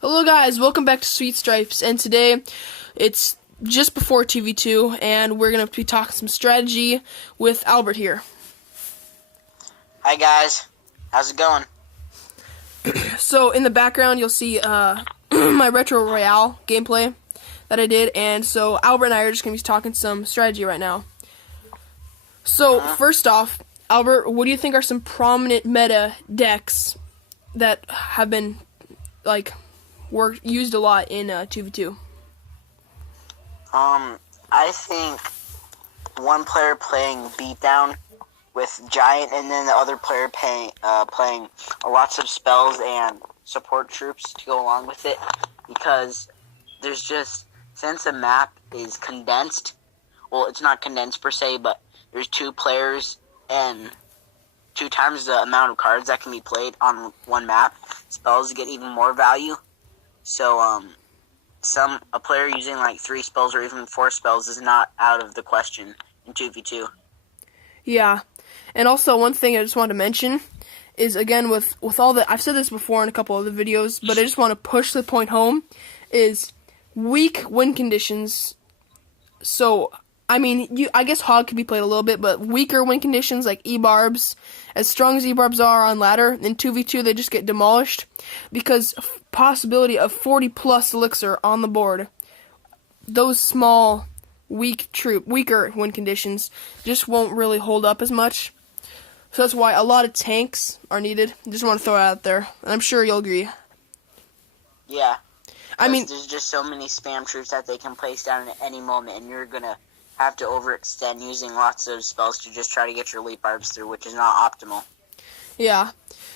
Hello guys, welcome back to Sweet Stripes, and today it's just before TV2, and we're going to be talking some strategy with Albert here. Hi guys, how's it going? So in the background you'll see my Retro Royale gameplay that I did, and so Albert and I are just going to be talking some strategy right now. So first off, Albert, what do you think are some prominent meta decks that have been used a lot in 2v2? I think one player playing Beatdown with Giant, and then the other player playing lots of spells and support troops to go along with it, because there's just, since the map is condensed, well, it's not condensed per se, but there's two players and 2 times the amount of cards that can be played on one map, spells get even more value. So, a player using like 3 spells or even 4 spells is not out of the question in 2v2. Yeah, and also one thing I just wanted to mention is, again, with all the, I've said this before in a couple of the videos, but I just want to push the point home, is weak win conditions. So, I mean, I guess Hog could be played a little bit, but weaker win conditions like E-Barbs, as strong as E-Barbs are on ladder, in 2v2 they just get demolished, because possibility of 40 plus elixir on the board, those weaker win conditions just won't really hold up as much. So that's why a lot of tanks are needed. Just want to throw it out there, and I'm sure you'll agree. Yeah. I mean, there's just so many spam troops that they can place down at any moment, and you're gonna have to overextend using lots of spells to just try to get your leap barbs through, which is not optimal. yeah.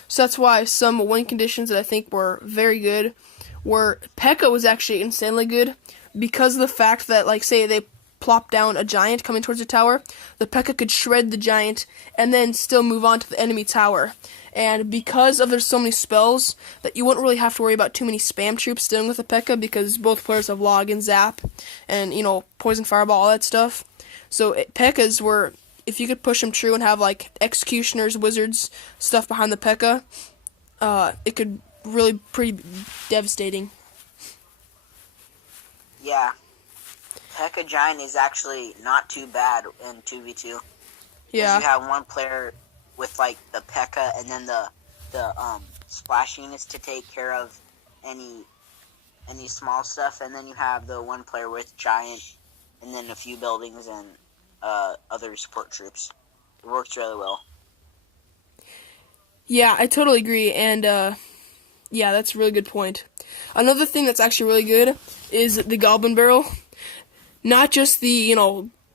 So that's why some win conditions that I think were very good were P.E.K.K.A was actually insanely good, because of the fact that, like, say they plop down a giant coming towards the tower, the P.E.K.K.A could shred the giant and then still move on to the enemy tower. And because of there's so many spells that you wouldn't really have to worry about too many spam troops dealing with the P.E.K.K.A, because both players have log and zap and, poison fireball, all that stuff. So P.E.K.K.As were, if you could push them true and have like executioners, wizards, stuff behind the P.E.K.K.A, it could really pretty devastating. Yeah. P.E.K.K.A Giant is actually not too bad in 2v2. Yeah. You have one player with like the P.E.K.K.A and then the splash units to take care of any small stuff, and then you have the one player with Giant and then a few buildings and other support troops. It works really well. Yeah, I totally agree, and yeah, that's a really good point. Another thing that's actually really good is the Goblin Barrel. Not just the,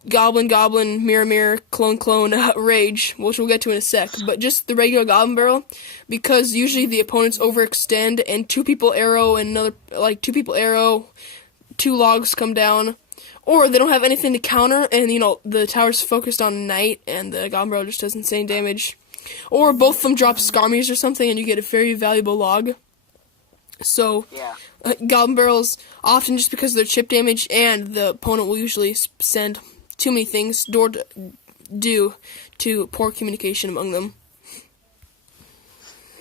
Goblin, Mirror, Clone, Rage, which we'll get to in a sec, but just the regular Goblin Barrel, because usually the opponents overextend, and 2 people arrow, and 2 people arrow, 2 logs come down, or they don't have anything to counter, and, the tower's focused on Knight, and the Goblin Barrel just does insane damage. Or both of them drop Skarmies or something, and you get a very valuable log. So, yeah. Goblin Barrels, often just because of their chip damage, and the opponent will usually send too many things due to poor communication among them.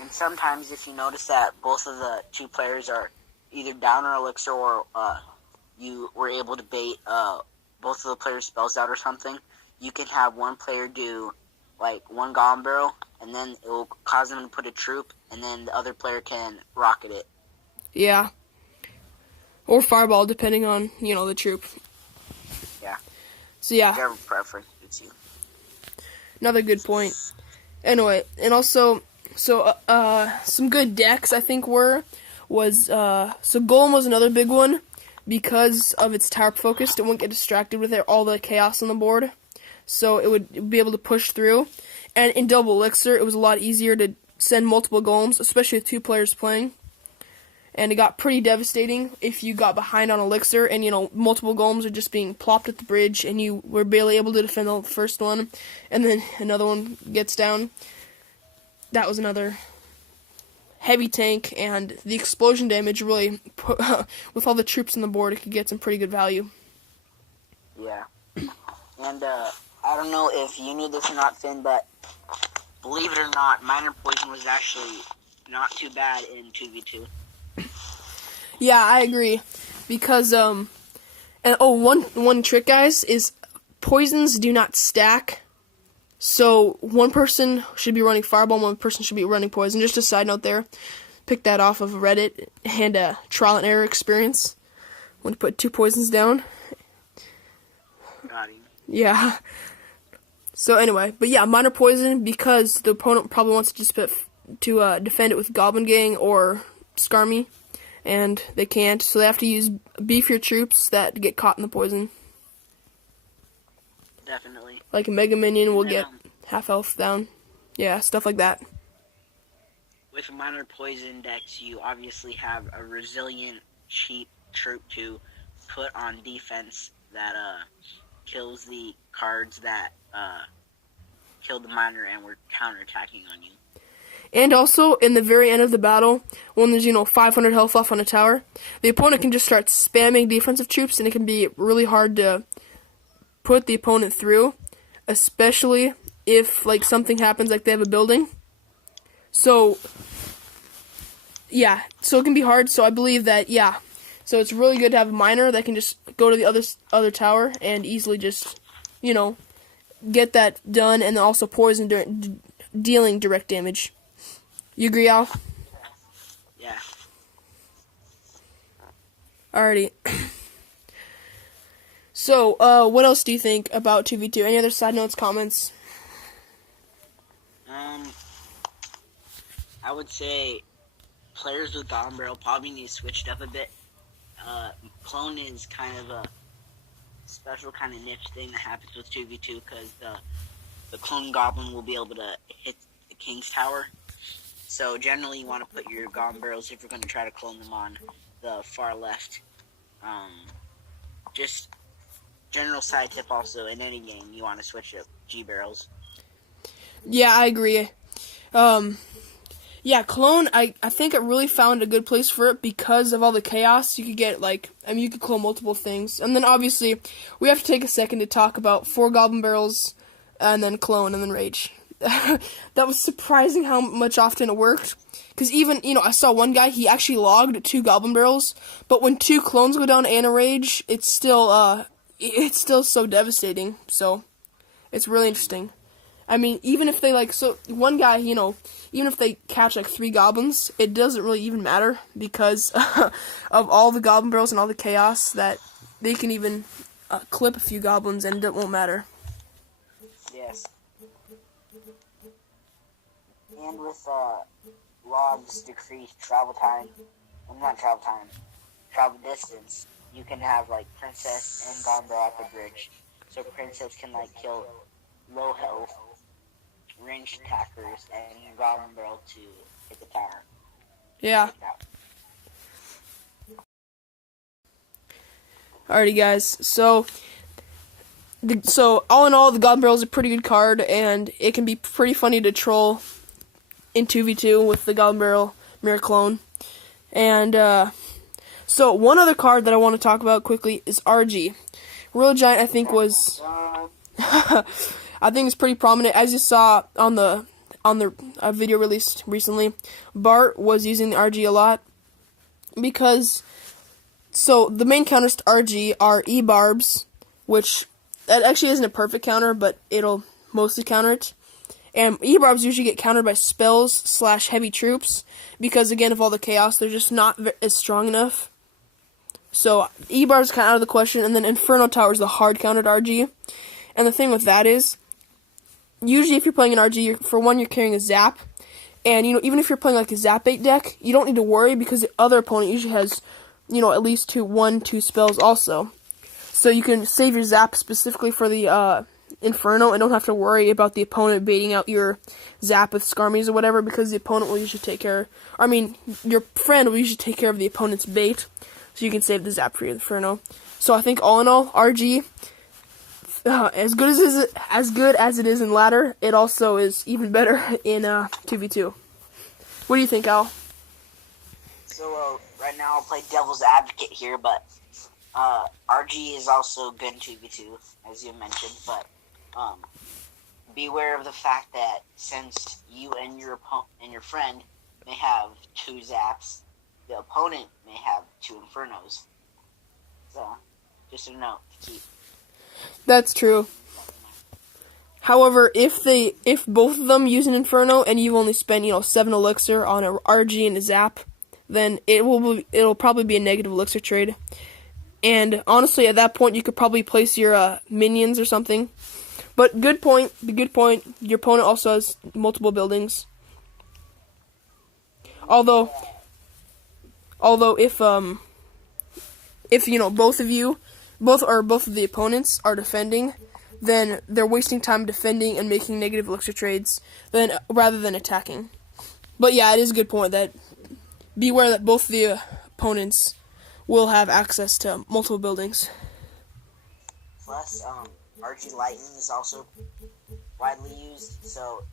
And sometimes if you notice that both of the 2 players are either down or elixir, or you were able to bait both of the players' spells out or something, you can have one player do like 1 Goblin Barrel, and then it will cause them to put a troop, and then the other player can rocket it. Yeah. Or fireball, depending on, the troop. Yeah. So, yeah. Whichever preference suits you. Another good point. Anyway, and also, some good decks, I think, so Golem was another big one. Because of its tower focused, it wouldn't get distracted with all the chaos on the board. So it would be able to push through. And in Double Elixir, it was a lot easier to send multiple golems, especially with 2 players playing. And it got pretty devastating if you got behind on Elixir and, multiple golems are just being plopped at the bridge and you were barely able to defend the first one, and then another one gets down. That was another heavy tank, and the explosion damage really, with all the troops on the board, it could get some pretty good value. Yeah. And, I don't know if you knew this or not, Finn, but believe it or not, Minor Poison was actually not too bad in 2v2. Yeah, I agree. Because and one trick, guys, is poisons do not stack. So one person should be running fireball, one person should be running poison. Just a side note there. Pick that off of Reddit and a trial and error experience. When you put 2 poisons down. Got him. Yeah. So anyway, but yeah, minor poison because the opponent probably wants to defend it with Goblin Gang or Skarmy, and they can't, so they have to use beefier troops that get caught in the poison. Definitely. Like a Mega Minion will get half health down. Yeah, stuff like that. With minor poison decks, you obviously have a resilient, cheap troop to put on defense that kills the cards that killed the minor and were counterattacking on you. And also, in the very end of the battle, when there's, 500 health off on a tower, the opponent can just start spamming defensive troops, and it can be really hard to put the opponent through, especially if, something happens, like they have a building. So, yeah, so it can be hard, so I believe that, yeah. So it's really good to have a miner that can just go to the other tower and easily just, get that done, and then also poison dealing direct damage. You agree, Al? Yeah. Alrighty. So, what else do you think about 2v2? Any other side notes, comments? I would say players with Goblin Barrel probably need to switch it up a bit. Clone is kind of a special kind of niche thing that happens with 2v2 because the clone Goblin will be able to hit the King's Tower. So generally you want to put your Goblin Barrels, if you're going to try to clone them, on the far left. Just general side tip also, in any game you want to switch up G-Barrels. Yeah, I agree. Yeah, clone, I think it really found a good place for it because of all the chaos. You could get, you could clone multiple things. And then, obviously, we have to take a second to talk about 4 Goblin Barrels, and then clone, and then rage. That was surprising how much often it worked. Because even, I saw one guy, he actually logged 2 Goblin Barrels, but when 2 clones go down and a rage, it's still so devastating. So, it's really interesting. I mean, even if they, one guy, even if they catch, 3 goblins, it doesn't really even matter because of all the Goblin Barrels and all the chaos that they can even clip a few goblins and it won't matter. Yes. And with logs decrease travel distance, you can have, Princess and Goblin Barrel at the bridge. So Princess can, kill low health ranged attackers and Goblin Barrel to hit the tower. Yeah. Alrighty, guys. So all in all, the Goblin Barrel is a pretty good card, and it can be pretty funny to troll in 2v2 with the Goblin Barrel Mirror Clone. And so one other card that I want to talk about quickly is RG. Royal Giant, I think, was I think it's pretty prominent. As you saw on the video released recently, Bart was using the RG a lot because the main counters to RG are E-Barbs, which that actually isn't a perfect counter, but it'll mostly counter it. And E-Barbs usually get countered by spells / heavy troops because, again, of all the chaos, they're just not as strong enough. So E-Barbs kind of out of the question, and then Inferno Tower is the hard countered RG. And the thing with that is, usually if you're playing an RG, for one, you're carrying a Zap. And, even if you're playing a Zap bait deck, you don't need to worry because the other opponent usually has, at least 2 spells also. So you can save your Zap specifically for the Inferno and don't have to worry about the opponent baiting out your Zap with Skarmies or whatever because the opponent will usually your friend will usually take care of the opponent's bait. So you can save the Zap for your Inferno. So I think all in all, RG, as good as it is in ladder, it also is even better in 2v2. What do you think, Al? So right now I'll play devil's advocate here, but RG is also good in 2v2, as you mentioned, but beware of the fact that since you and your friend may have 2 Zaps, the opponent may have 2 Infernos. So, just a note to keep. That's true. However, if both of them use an Inferno and you've only spent 7 elixir on a RG and a Zap, then it'll probably be a negative elixir trade. And honestly, at that point, you could probably place your minions or something. But good point. Good point. Your opponent also has multiple buildings. Although if both of the opponents are defending, then they're wasting time defending and making negative elixir trades rather than attacking. But yeah, it is a good point that beware that both the opponents will have access to multiple buildings. Plus, RG Lightning is also widely used, so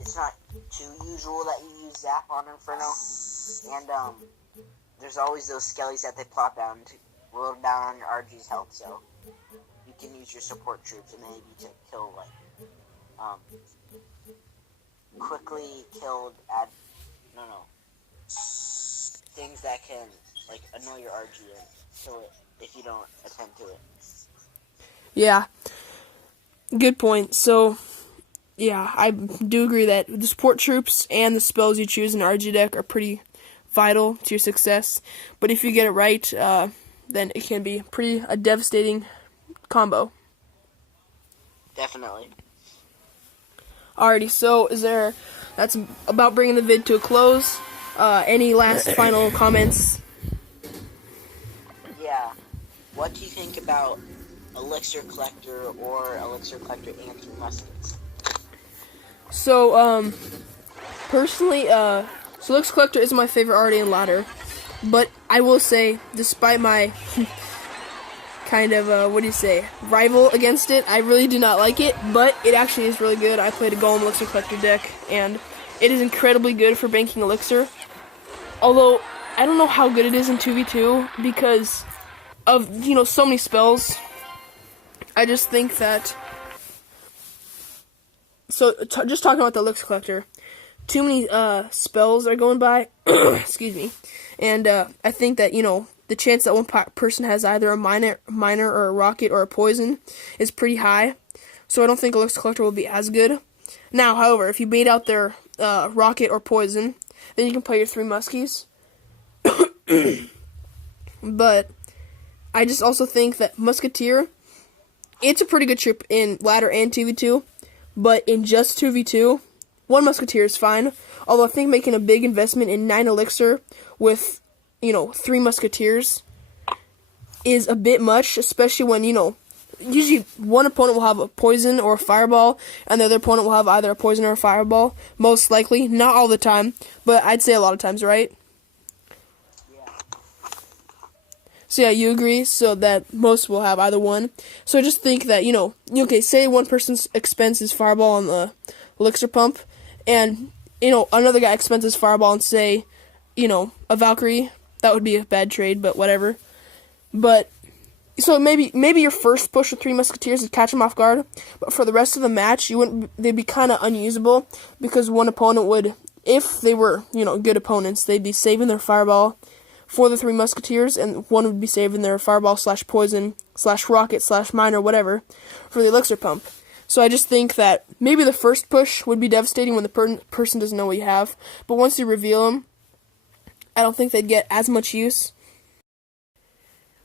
it's not too usual that you use Zap on Inferno. And there's always those skellies that they plop down to roll down on your RG's health, so you can use your support troops and maybe to kill quickly killed things that can annoy your RG and kill it if you don't attend to it. Yeah, good point. So, yeah, I do agree that the support troops and the spells you choose in RG deck are pretty vital to your success. But if you get it right, then it can be a devastating combo. Definitely. Alrighty, so that's about bringing the vid to a close. Any last final comments? Yeah. What do you think about Elixir Collector or Elixir Collector and 3 muskets? So, personally, Elixir Collector is my favorite already in ladder. But I will say, despite my kind of, rival against it, I really do not like it, but it actually is really good. I played a Golem Elixir Collector deck, and it is incredibly good for banking Elixir. Although, I don't know how good it is in 2v2, because of, so many spells. I just think that, just talking about the Elixir Collector, too many spells are going by, excuse me, and I think that, the chance that one person has either a miner or a rocket or a poison is pretty high, so I don't think Elixir Collector will be as good. Now, however, if you bait out their rocket or poison, then you can play your 3 muskies. But I just also think that Musketeer, it's a pretty good troop in ladder and 2v2, but in just 2v2, 1 Musketeer is fine. Although I think making a big investment in 9 elixir with 3 Musketeers is a bit much, especially when, usually one opponent will have a poison or a fireball, and the other opponent will have either a poison or a fireball, most likely. Not all the time, but I'd say a lot of times, right? Yeah. So yeah, you agree, so that most will have either one. So I just think that, say one person's expense is fireball on the elixir pump, and, another guy expenses his fireball and say, a Valkyrie. That would be a bad trade, but whatever. But, so maybe your first push with 3 Musketeers would catch them off guard, but for the rest of the match, they'd be kind of unusable, because one opponent would, if they were, good opponents, they'd be saving their fireball for the 3 Musketeers, and one would be saving their fireball / poison / rocket / miner, whatever, for the elixir pump. So I just think that maybe the first push would be devastating when the person doesn't know what you have, but once you reveal them, I don't think they'd get as much use.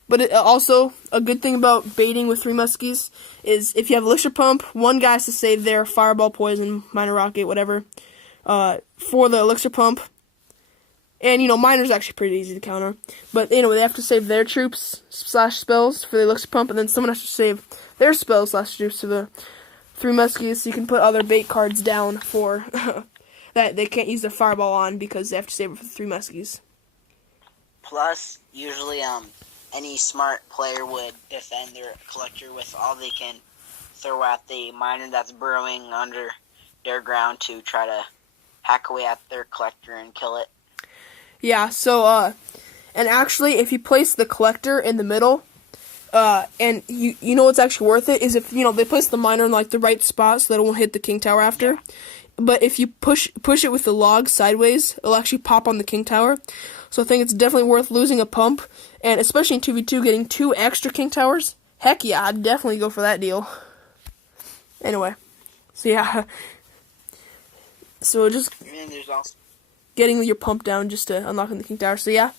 But also, a good thing about baiting with 3 muskies is if you have elixir pump, one guy has to save their fireball, poison, miner, rocket, whatever, for the elixir pump. And, miner's actually pretty easy to counter. But, they have to save their troops / spells for the elixir pump, and then someone has to save their spells / troops for the 3 muskies, so you can put other bait cards down for that they can't use their fireball on because they have to save it for the 3 muskies. Plus, usually, any smart player would defend their collector with all they can throw at the miner that's burrowing under their ground to try to hack away at their collector and kill it. Yeah, so, and actually, if you place the collector in the middle, and you know what's actually worth it is if, they place the miner in, the right spot so that it won't hit the king tower after. Yeah. But if you push it with the log sideways, it'll actually pop on the king tower. So I think it's definitely worth losing a pump, and especially in 2v2, getting 2 extra king towers. Heck yeah, I'd definitely go for that deal. Anyway, so yeah. So just And there's also getting your pump down just to unlocking the king tower. So yeah.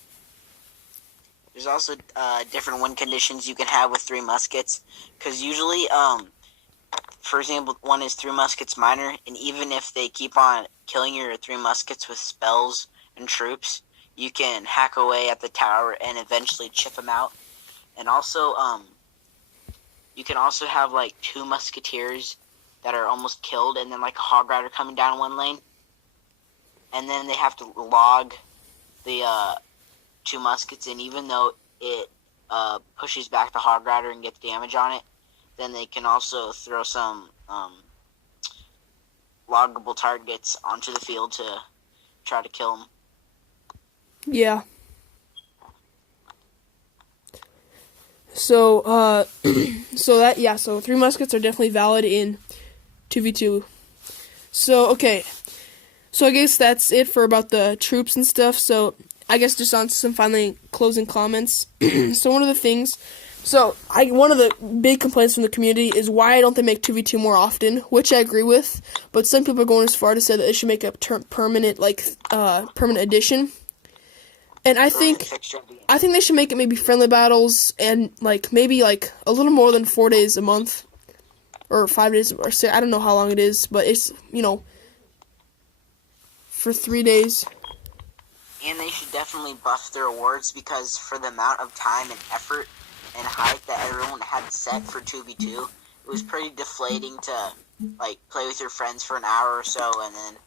There's also different win conditions you can have with 3 muskets, because usually, for example, one is 3 muskets minor, and even if they keep on killing your 3 muskets with spells and troops, you can hack away at the tower and eventually chip them out. And also, you can also have like 2 musketeers that are almost killed, and then like a hog rider coming down one lane, and then they have to log the 2 muskets, and even though it pushes back the hog rider and gets damage on it, then they can also throw some loggable targets onto the field to try to kill them. Yeah. So, so 3 muskets are definitely valid in 2v2. So, okay. So I guess that's it for about the troops and stuff. So I guess just on to some finally closing comments. So one of the big complaints from the community is why don't they make 2v2 more often, which I agree with, but some people are going as far to say that they should make a permanent addition. And I think they should make it maybe friendly battles and maybe a little more than 4 days a month or 5 days or 6, I don't know how long it is, but it's for 3 days. And they should definitely buff their rewards, because for the amount of time and effort and hype that everyone had set for 2v2, it was pretty deflating to play with your friends for an hour or so and then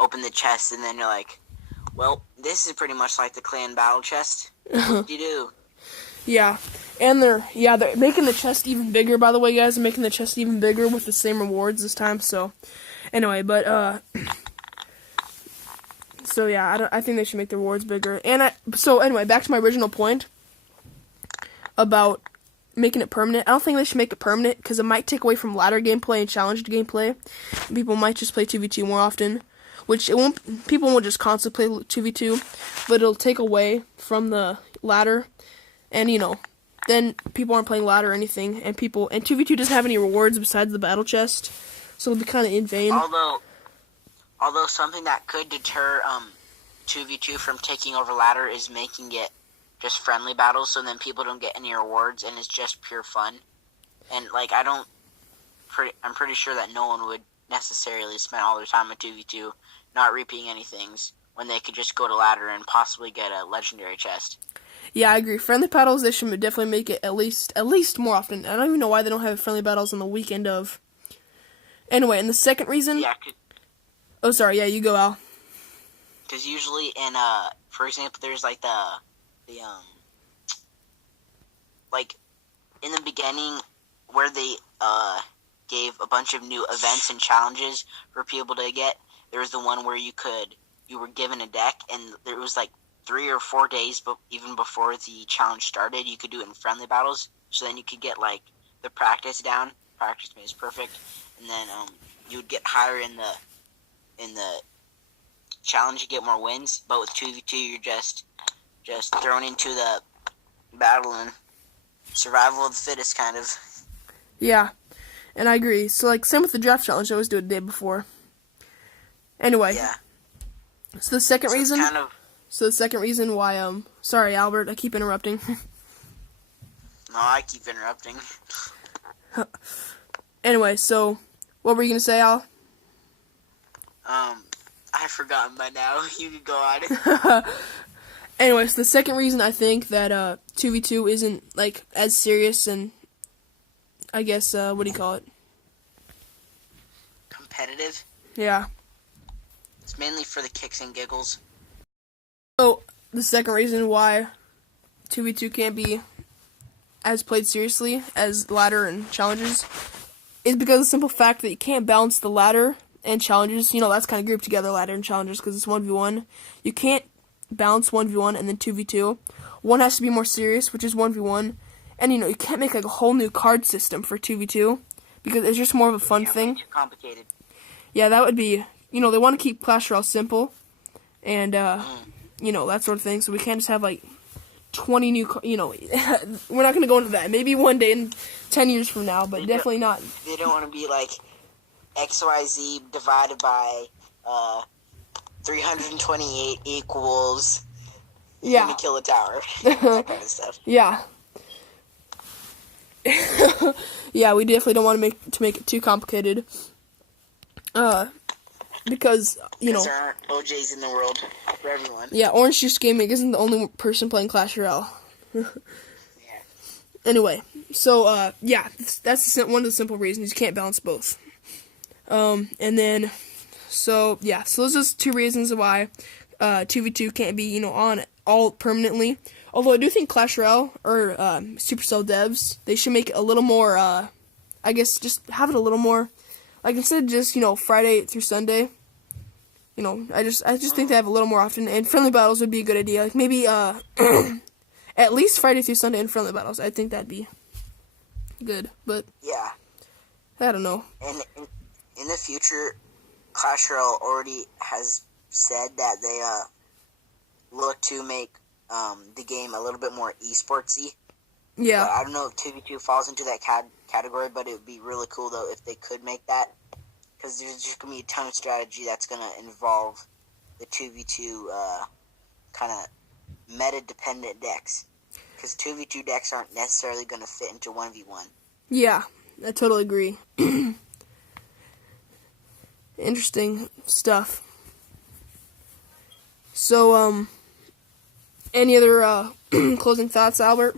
open the chest, and then you're like, well, this is pretty much like the clan battle chest. What do you do? Yeah. And they're making the chest even bigger, by the way, guys. They're making the chest even bigger with the same rewards this time. So anyway, but so yeah, I think they should make the rewards bigger. And so anyway, back to my original point about making it permanent. I don't think they should make it permanent because it might take away from ladder gameplay and challenged gameplay. People might just play 2v2 more often, which people won't just constantly play 2v2, but it'll take away from the ladder, and then people aren't playing ladder or anything, and 2v2 doesn't have any rewards besides the battle chest, so it'll be kind of in vain. Although something that could deter 2v2 from taking over ladder is making it just friendly battles, so then people don't get any rewards and it's just pure fun. And I'm pretty sure that no one would necessarily spend all their time at 2v2 not reaping any things when they could just go to ladder and possibly get a legendary chest. Yeah, I agree. Friendly battles, they should definitely make it at least more often. I don't even know why they don't have friendly battles on the weekend of. Anyway, and the second reason. Yeah. Oh, sorry. Yeah, you go, Al. Because usually for example, there's in the beginning where they gave a bunch of new events and challenges for people to get. There was the one where you were given a deck, and there was 3 or 4 days, but even before the challenge started, you could do it in friendly battles. So then you could get the practice down. Practice makes perfect, and then you would get higher in the challenge, you get more wins. But with 2v2, you're just thrown into the battle and survival of the fittest, kind of. Yeah, and I agree. So same with the draft challenge, I always do it the day before. Anyway. Yeah. So the second reason why sorry Albert, I keep interrupting. No, I keep interrupting. Anyway, so what were you gonna say, Al? I've forgotten by now. You can go on. Anyways, the second reason I think that 2v2 isn't as serious and I guess what do you call it? Competitive? Yeah. It's mainly for the kicks and giggles. So the second reason why 2v2 can't be as played seriously as ladder and challenges is because of the simple fact that you can't balance the ladder and challenges. That's kind of grouped together, ladder and challenges, because it's 1v1. You can't balance 1v1 and then 2v2. One has to be more serious, which is 1v1. And, you can't make a whole new card system for 2v2 because it's just more of a fun thing. Too complicated. Yeah, that would be, they want to keep Clash Royale simple. and that sort of thing. So we can't just have like 20 new, we're not gonna go into that. Maybe one day in 10 years from now, but definitely not. They don't want to be like XYZ divided by 328 equals. Yeah. To kill a tower. That kind of stuff. Yeah. Yeah, we definitely don't want to make it too complicated. Because there aren't OJs in the world for everyone. Yeah, Orange Juice Gaming isn't the only person playing Clash Royale. Yeah. Anyway, so that's one of the simple reasons you can't balance both. And then, so those are 2 reasons why 2v2 can't be on all permanently. Although I do think Clash Royale or Supercell devs, they should make it a little more. I guess just have it a little more, like instead of just Friday through Sunday. I just think they have a little more often, and friendly battles would be a good idea. Like maybe at least Friday through Sunday in friendly battles. I think that'd be good, but yeah, I don't know. And in the future, Clash Royale already has said that they look to make the game a little bit more esportsy. Yeah. But I don't know if 2v2 falls into that category, but it would be really cool though if they could make that, because there's just gonna be a ton of strategy that's gonna involve the 2v2 kind of meta-dependent decks, because 2v2 decks aren't necessarily gonna fit into 1v1. Yeah, I totally agree. Interesting stuff. So, any other closing thoughts, Albert?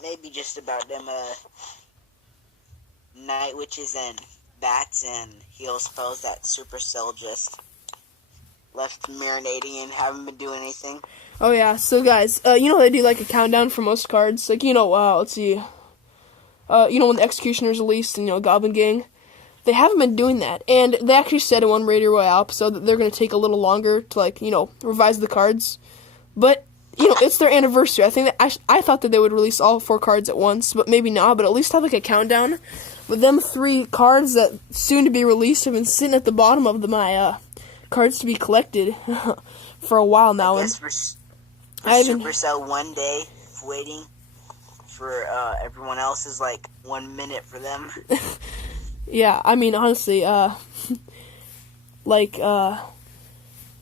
Maybe just about them Night Witches and Bats and heal spells that Supercell just left marinating and haven't been doing anything. Oh yeah, so guys, they do like a countdown for most cards. Like, let's see. When the Executioner's released and, Goblin Gang, they haven't been doing that. And they actually said in one Radio Royale episode that they're going to take a little longer to, revise the cards. But, it's their anniversary. I think that I thought that they would release all 4 cards at once, but maybe not. But at least have, like, a countdown. With them 3 cards that soon to be released have been sitting at the bottom of my cards to be collected for a while now. I guess for Supercell, one day waiting for everyone else is like 1 minute for them. Yeah, I mean, honestly,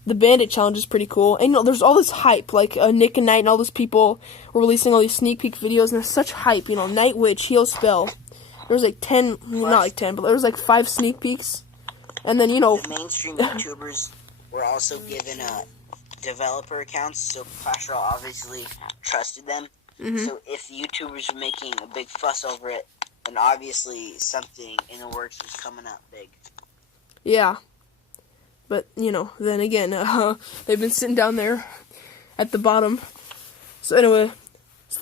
the Bandit Challenge is pretty cool. And, there's all this hype, like, Nick and Knight and all those people were releasing all these sneak peek videos, and there's such hype, Night Witch, Heal Spell. There was, like, 10, not like 10, but there was, like, 5 sneak peeks. And then, the mainstream YouTubers were also given, developer accounts, so Clash Royale obviously trusted them. Mm-hmm. So if YouTubers were making a big fuss over it, then obviously something in the works was coming up big. Yeah. But, then again, they've been sitting down there at the bottom. So anyway,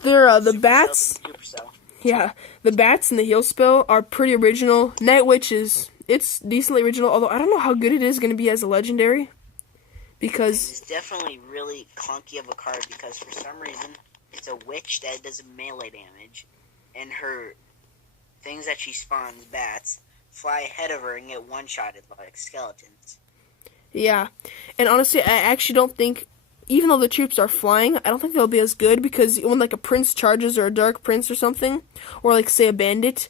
they're, the bats. Supercell. Yeah, the bats and the heal spell are pretty original. Night Witch it's decently original, although I don't know how good it is going to be as a legendary. Because it's definitely really clunky of a card, because for some reason it's a witch that does melee damage, and her things that she spawns, bats, fly ahead of her and get one-shotted like skeletons. Yeah, and honestly, I actually don't think, even though the troops are flying, I don't think they'll be as good, because when like a prince charges or a dark prince or something, or like say a bandit,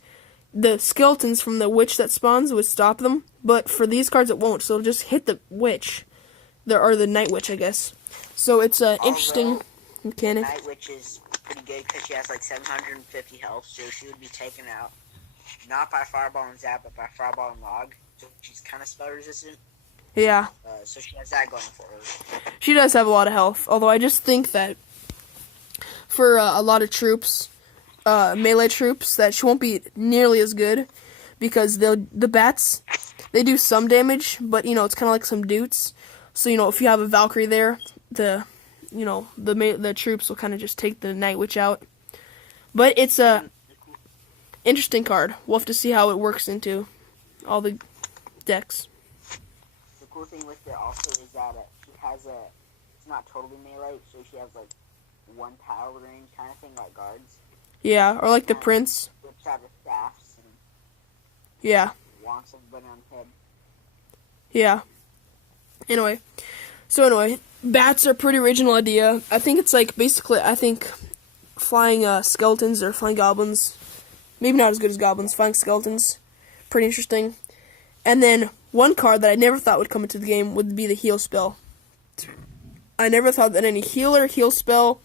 the skeletons from the witch that spawns would stop them, but for these cards it won't, so it'll just hit the witch. Or the Night Witch, I guess. So it's an interesting mechanic. Night Witch is pretty good because she has like 750 health, so she would be taken out not by Fireball and Zap, but by Fireball and Log. So she's kind of spell resistant. Yeah. So she has that going for her. She does have a lot of health, although I just think that for a lot of troops, melee troops, that she won't be nearly as good, because the bats, they do some damage, but it's kind of like some dutes. So, if you have a Valkyrie there, the troops will kind of just take the Night Witch out. But it's a interesting card. We'll have to see how it works into all the decks. The cool thing with it also is that she has it's not totally melee, so she has like 1 power range kind of thing, like guards. Yeah, or like the Prince. Whips out her staffs and yeah. wonks everybody on the head. Yeah. Anyway, bats are a pretty original idea. I think it's like basically, I think flying skeletons or flying goblins, maybe not as good as goblins, flying skeletons, pretty interesting. And then one card that I never thought would come into the game would be the heal spell. I never thought that any healer, heal spell,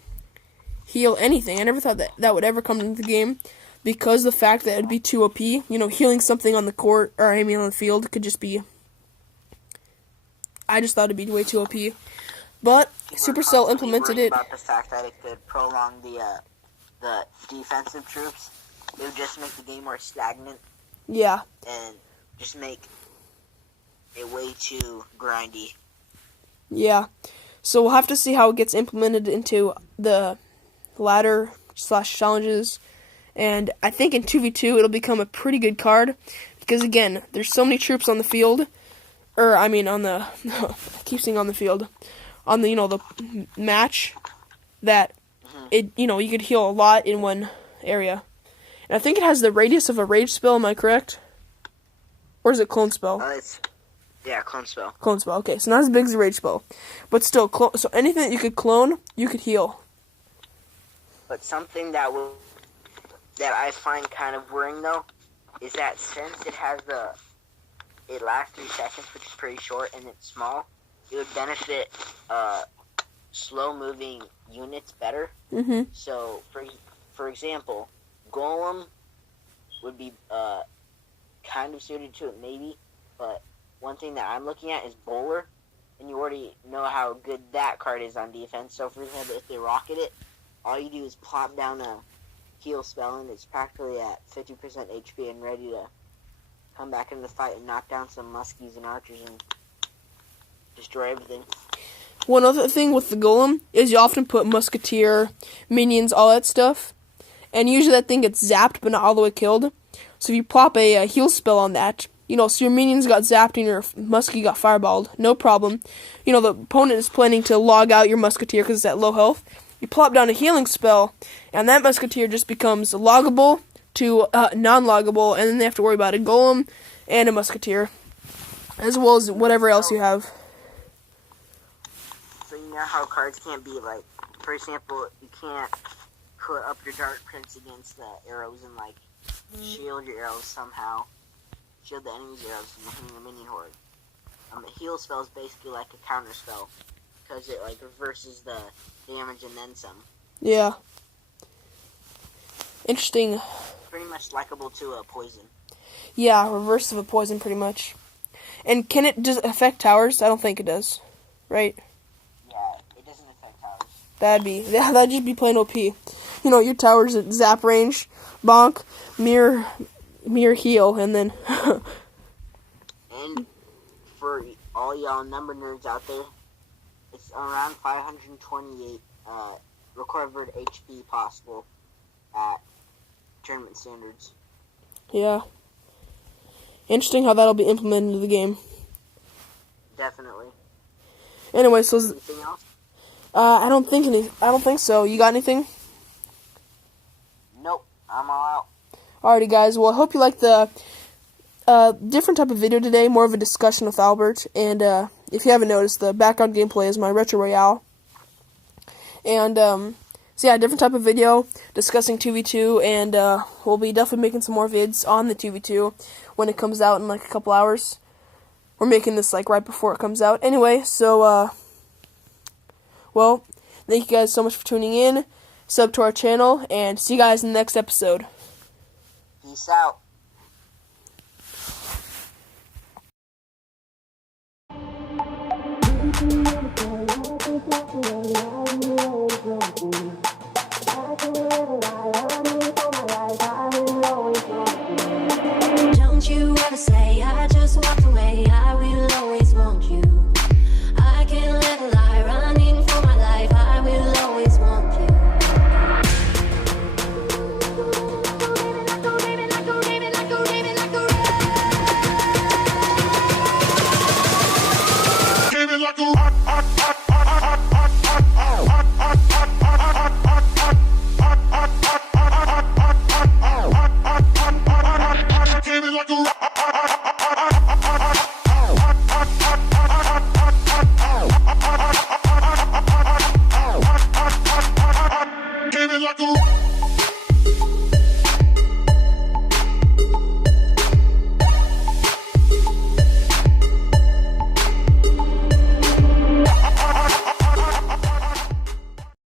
heal anything, I never thought that that would ever come into the game, because the fact that it'd be too OP. You know, healing something on the court, or I mean on the field, could just be, I just thought it'd be way too OP. But Supercell implemented it. About the fact that it could prolong the defensive troops, it would just make the game more stagnant. Yeah. And just make it way too grindy. Yeah. So we'll have to see how it gets implemented into the ladder/challenges. And I think in 2v2 it'll become a pretty good card. Because again, there's so many troops on the field. Or, I mean, on the... I keep saying on the field. On the, the match. That, you could heal a lot in one area. And I think it has the radius of a rage spell, am I correct? Or is it clone spell? Clone spell. Clone spell, okay. So not as big as a rage spell. But still, so anything that you could clone, you could heal. But something that I find kind of worrying, though, is that since it has it lasts 3 seconds, which is pretty short, and it's small, it would benefit slow-moving units better. Mm-hmm. So, for example, Golem would be kind of suited to it, maybe, but one thing that I'm looking at is Bowler, and you already know how good that card is on defense. So, for example, if they rocket it, all you do is plop down a heal spell, and it's practically at 50% HP and ready to come back into the fight and knock down some muskies and archers and destroy everything. One other thing with the Golem is you often put Musketeer, minions, all that stuff, and usually that thing gets zapped but not all the way killed. So if you plop a heal spell on that, so your minions got zapped and your muskie got fireballed, no problem. The opponent is planning to log out your Musketeer because it's at low health. You plop down a healing spell, and that Musketeer just becomes loggable to non-loggable, and then they have to worry about a Golem and a Musketeer, as well as whatever else you have. So you know how cards can't be like, for example, you can't put up your Dark Prince against the arrows and shield your arrows somehow. Shield the enemy's arrows from hitting a minion horde. A heal spell is basically like a counter spell, because it reverses the damage and then some. Yeah. Interesting. Pretty much likable to a poison. Yeah, reverse of a poison, pretty much. And can it just affect towers? I don't think it does. Right? Yeah, it doesn't affect towers. That'd just be plain OP. Your towers at zap range, bonk, mirror heal, and then... And for all y'all number nerds out there, it's around 528 recovered HP possible at tournament standards. Yeah. Interesting how that'll be implemented into the game. Definitely. Anyway, so... Anything else? I don't think so. You got anything? Nope. I'm all out. Alrighty, guys. Well, I hope you liked the different type of video today. More of a discussion with Albert. And if you haven't noticed, the background gameplay is my Retro Royale. And, so yeah, different type of video discussing 2v2. And we'll be definitely making some more vids on the 2v2 when it comes out in a couple hours. We're making this right before it comes out. Anyway, so, well, thank you guys so much for tuning in. Sub to our channel, and see you guys in the next episode. Peace out. Don't you ever say I just walked away.